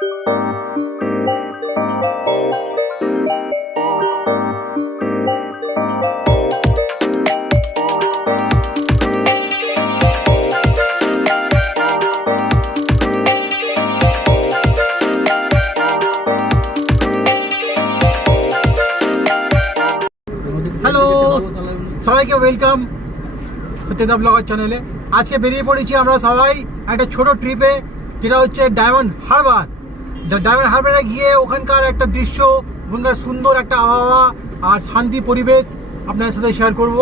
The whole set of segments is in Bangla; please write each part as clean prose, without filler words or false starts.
হ্যালো, সবাইকে ওয়েলকাম সত্যদা ব্লগার চ্যানেলে। আজকে বেরিয়ে পড়েছি আমরা সবাই একটা ছোট ট্রিপে, যেটা হচ্ছে ডায়মন্ড হারবার। ডায়মন্ড হারবারে গিয়ে ওখানকার একটা দৃশ্য, ওখানকার সুন্দর একটা আবহাওয়া আর শান্তি পরিবেশ আপনাদের সাথে শেয়ার করব।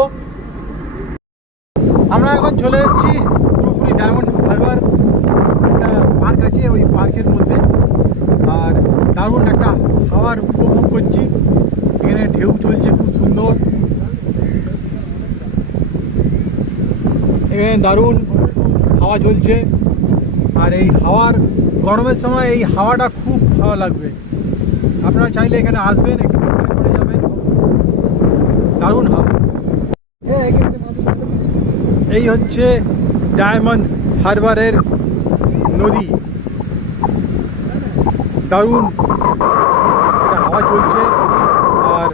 আমরা এখন চলে এসেছি পুরোপুরি ডায়মন্ড হারবার। একটা পার্ক আছে, ওই পার্কের মধ্যে, আর দারুণ একটা হাওয়ার উপভোগ করছি। এখানে ঢেউ চলছে খুব সুন্দর, এখানে দারুণ হাওয়া চলছে। আর এই হাওয়ার গরমের সময় এই হাওয়াটা খুব ভালো লাগবে। আপনারা চাইলে এখানে আসবেন, একটু করে যাবেন, দারুণ হাওয়া। এই হচ্ছে ডায়মন্ড হারবারের নদী, দারুণ হাওয়া চলছে। আর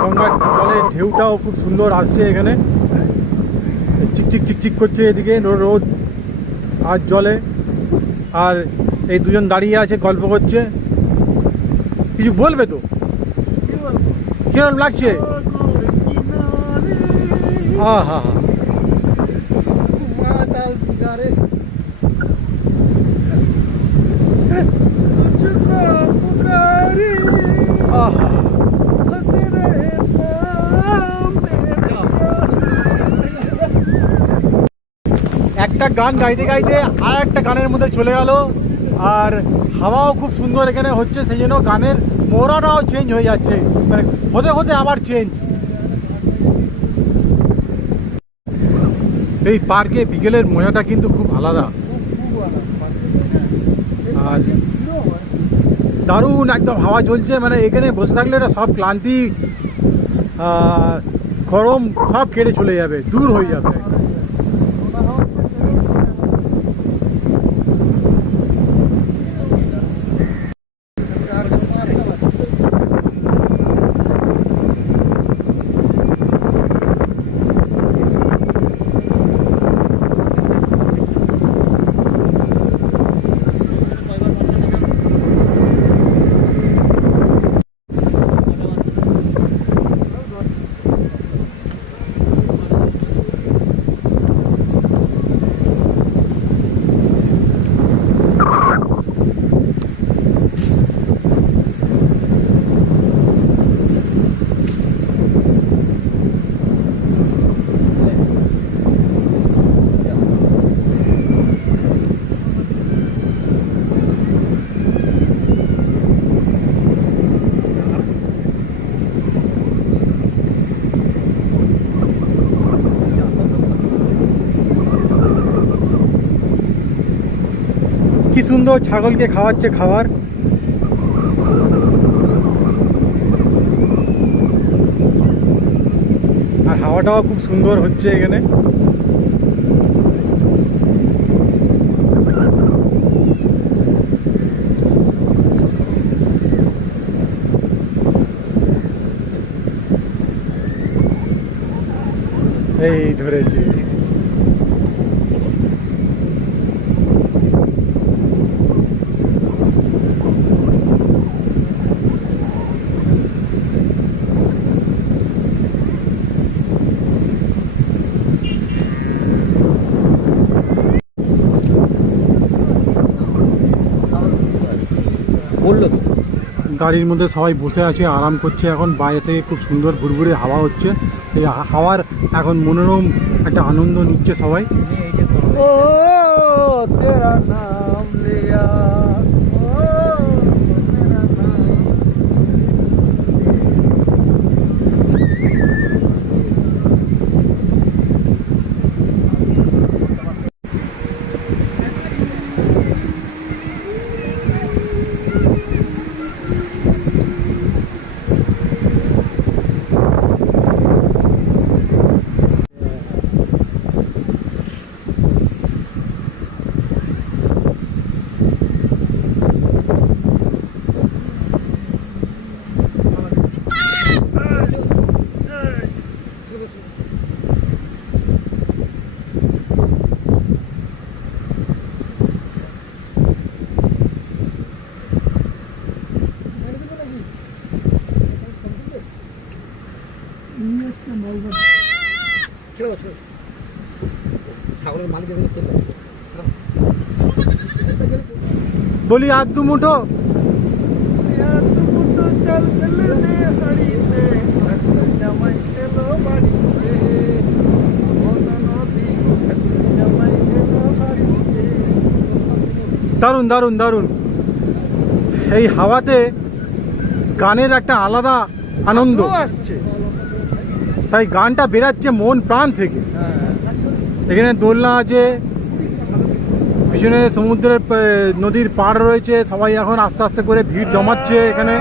গঙ্গার জলের ঢেউটাও খুব সুন্দর আসছে, এখানে চিকচিক চিকচিক করছে এদিকে রোদ আর জলে। আর এই দুজন দাঁড়িয়ে আছে, গল্প করছে। কিছু বলবে তো? কিরম লাগছে? হা হা হা, একটা গান গাইতে গাইতে আর একটা গানের মধ্যে চলে গেল। আর হাওয়াও খুব সুন্দর এখানে হচ্ছে, সেই জন্য গানের মোড়াটাও চেঞ্জ হয়ে যাচ্ছে, মানে হতে হতে আবার চেঞ্জ। এই পার্কে বিকেলের মজাটা কিন্তু খুব আলাদা। আর দারুণ একদম হাওয়া চলছে, মানে এখানে বসে থাকলে সব ক্লান্তি, গরম সব কেটে চলে যাবে, দূর হয়ে যাবে। কি সুন্দর ছাগলকে খাওয়াচ্ছে খাবার। আর হাওয়াটাও খুব সুন্দর হচ্ছে এখানে। এই ধরেছি। বললো তো, গাড়ির মধ্যে সবাই বসে আছে, আরাম করছে। এখন বাইরে থেকে খুব সুন্দর ঘুরঘুরে হাওয়া হচ্ছে। এই হাওয়ার এখন মনোরম একটা আনন্দ নিচ্ছে সবাই। ও তেরা নাম লিয়া, বলি আর দু মুঠো দারুণ দারুণ দারুণ। এই হাওয়াতে গানের একটা আলাদা আনন্দ আসছে, তাই গানটা বেরাচ্ছে মন প্রাণ থেকে। এখানে দোলনা আছে, পিছনে সমুদ্রের নদীর পাড় রয়েছে, সবাই এখন আস্তে আস্তে করে ভিড় জমাচ্ছে এখানে।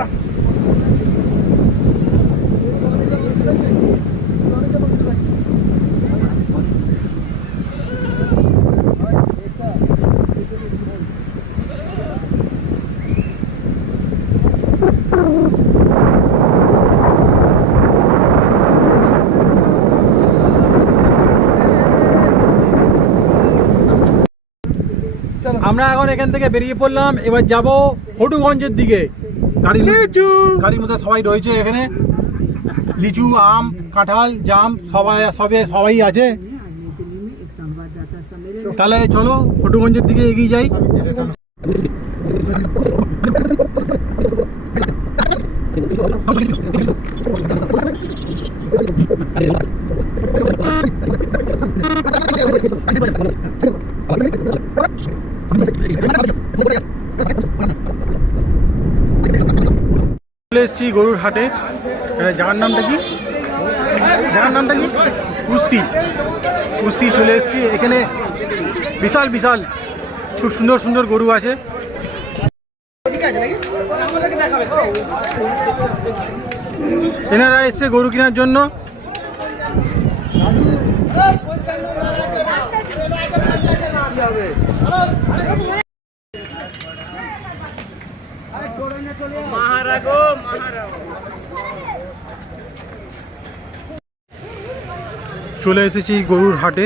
আমরা এখন এখান থেকে বেরিয়ে পড়লাম, এবার যাব হটুগঞ্জের দিকে। গাড়ির মধ্যে সবাই রয়েছে এখানে, লিচু, আম, কাঁঠাল, জাম সবাই আছে। তাহলে চলো হটুগঞ্জের দিকে এগিয়ে যাই। চলে এসেছি গরুর হাটে। জায়গার নামটা কি? কুস্তি চলে এসেছি। এখানে বিশাল বিশাল খুব সুন্দর সুন্দর গরু আছে। এনারা এসছে গরু কেনার জন্য। চলে এসেছি গরুর হাটে।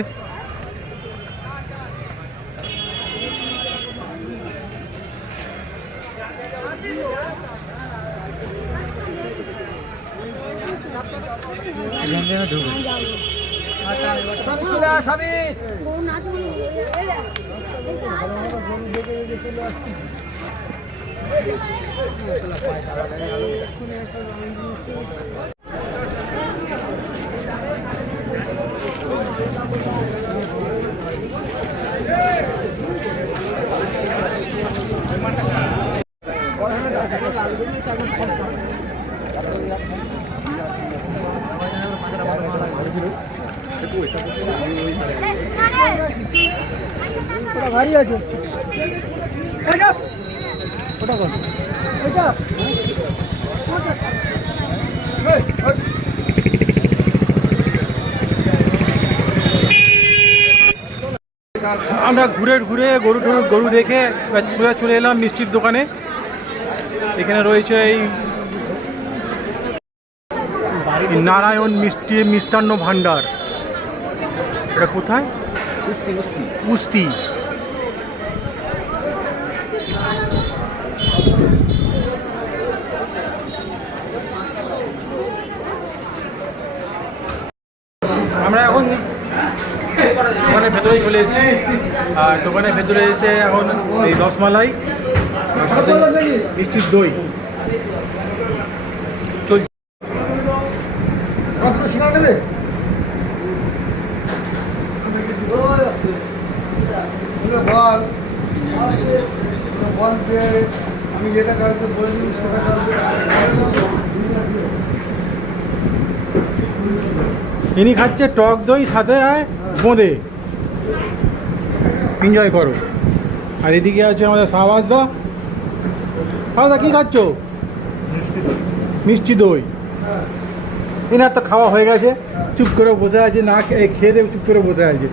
ভারী আছে আমরা ঘুরে ঘুরে গরু দেখে চলে এলাম মিষ্টির দোকানে। এখানে রয়েছে এই নারায়ণ মিষ্টান্ন ভান্ডার। এটা কোথায়? কুস্তি। আমরা এখন দোকানের ভেতরেই চলে এসেছি, আর দোকানের ভেতরে এসে এখন এই রসমালাই মিষ্টির দই চলছে। আমি যেটা কালকে বলছি সেটা ইনি খাচ্ছে টক দই, সাথে বোঁদে। এনজয় করো। আর এদিকে আছে আমাদের শাহবাজদা। শাহবাজদা কী খাচ্ছ? মিষ্টি দই। এনার তো খাওয়া হয়ে গেছে, চুপ করে বসে আছে, না খেয়ে দেবে, চুপ করে বসে আছে।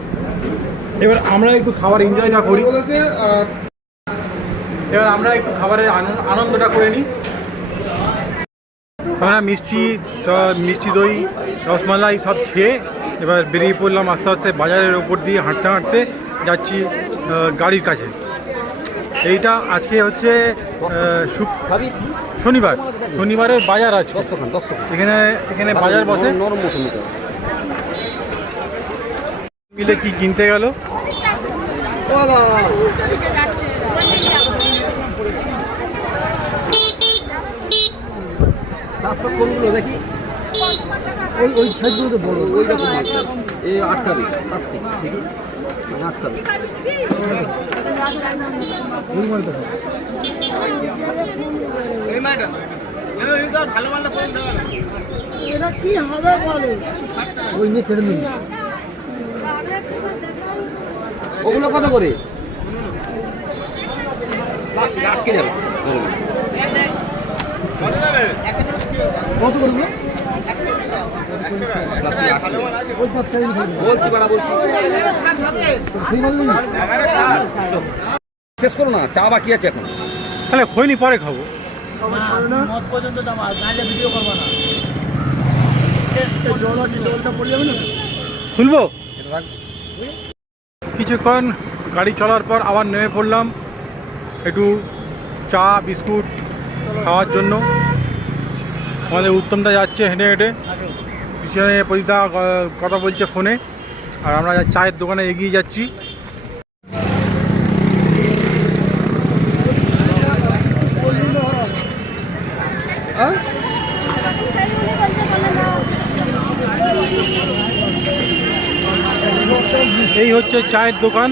এবার আমরা একটু খাবার এনজয়টা করি, এবার আমরা একটু খাবারের আনন্দটা করে নিই। আমরা মিষ্টি দই, রসমালাই সব খেয়ে এবার বেরিয়ে পড়লাম আস্তে আস্তে বাজারের ওপর দিয়ে হাঁটতে হাঁটতে যাচ্ছি গাড়ির কাছে। এইটা আজকে হচ্ছে শনিবারের বাজার আছে এখানে বাজার বসে। মিলে কি কিনতে গেল দেখি ওই সাইজগুলো তো বড়, ওই রকম এই আটকাবে প্লাস্টিক আটকাবে ওই মালটা এটা কি হবে বলো? ওই নিয়ে কেটে নিন। ওগুলো কত করে? আটকে যাবে কত করবো? বলছি বাড়া বলছি শেষ করো না, চা বাকি আছে এখন। তাহলে খৈনি পরে খাবো। খুলবো কিছুক্ষণ গাড়ি চলার পর আবার নেমে পড়লাম একটু চা বিস্কুট খাওয়ার জন্য। আমাদের উত্তমটা যাচ্ছে হেঁটে হেঁটে, পিছনে প্রদীপদা কথা বলছে ফোনে, আর আমরা চায়ের দোকানে এগিয়ে যাচ্ছি। এই হচ্ছে চায়ের দোকান,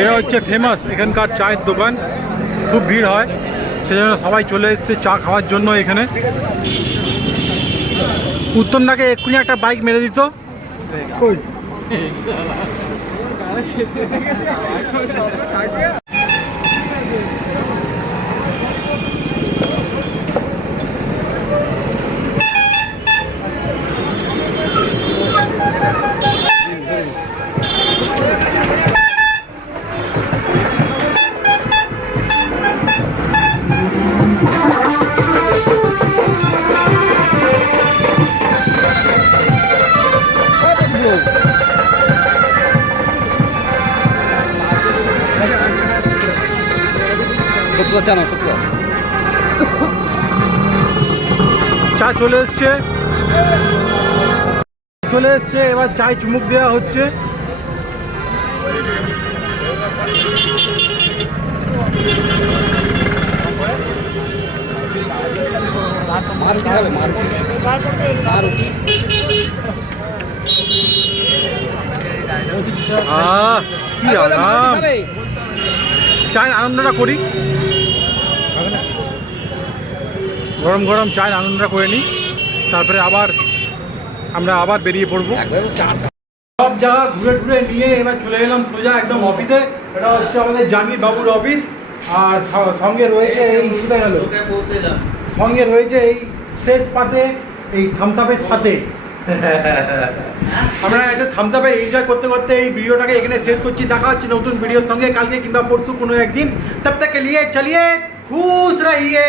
এটা হচ্ছে ফেমাস এখানকার চায়ের দোকান, খুব ভিড় হয়, সেজন্য সবাই চলে এসছে চা খাওয়ার জন্য এখানে। উত্তমদাকে এক্ষুনি একটা বাইক মেরে দিত। চা না সত্যি চা চলে এসছে, এবার চায় চুমুক দেওয়া হচ্ছে। কি আরাম, চায়ের আনন্দটা করি, গরম গরম চায়ের আনন্দটা করে নিই, তারপরে আমরা আবার বেরিয়ে পড়বো। সব জায়গা ঘুরে ঘুরে নিয়ে এবার চলে এলাম সোজা একদম অফিসে। এটা হচ্ছে আমাদের জাহাঙ্গীর বাবুর অফিস, আর সঙ্গে রয়েছে এই সঙ্গে রয়েছে এই শেষ পাতে এই থামসাপের সাথে। আমরা একটু থামসাপে এনজয় করতে করতে এই ভিডিওটাকে এখানে শেষ করছি। দেখা হচ্ছে নতুন ভিডিওর সঙ্গে কালকে কিংবা পরশু কোনো একদিন। তব তক কে লিয়ে চলিয়ে খুশ রহিয়ে।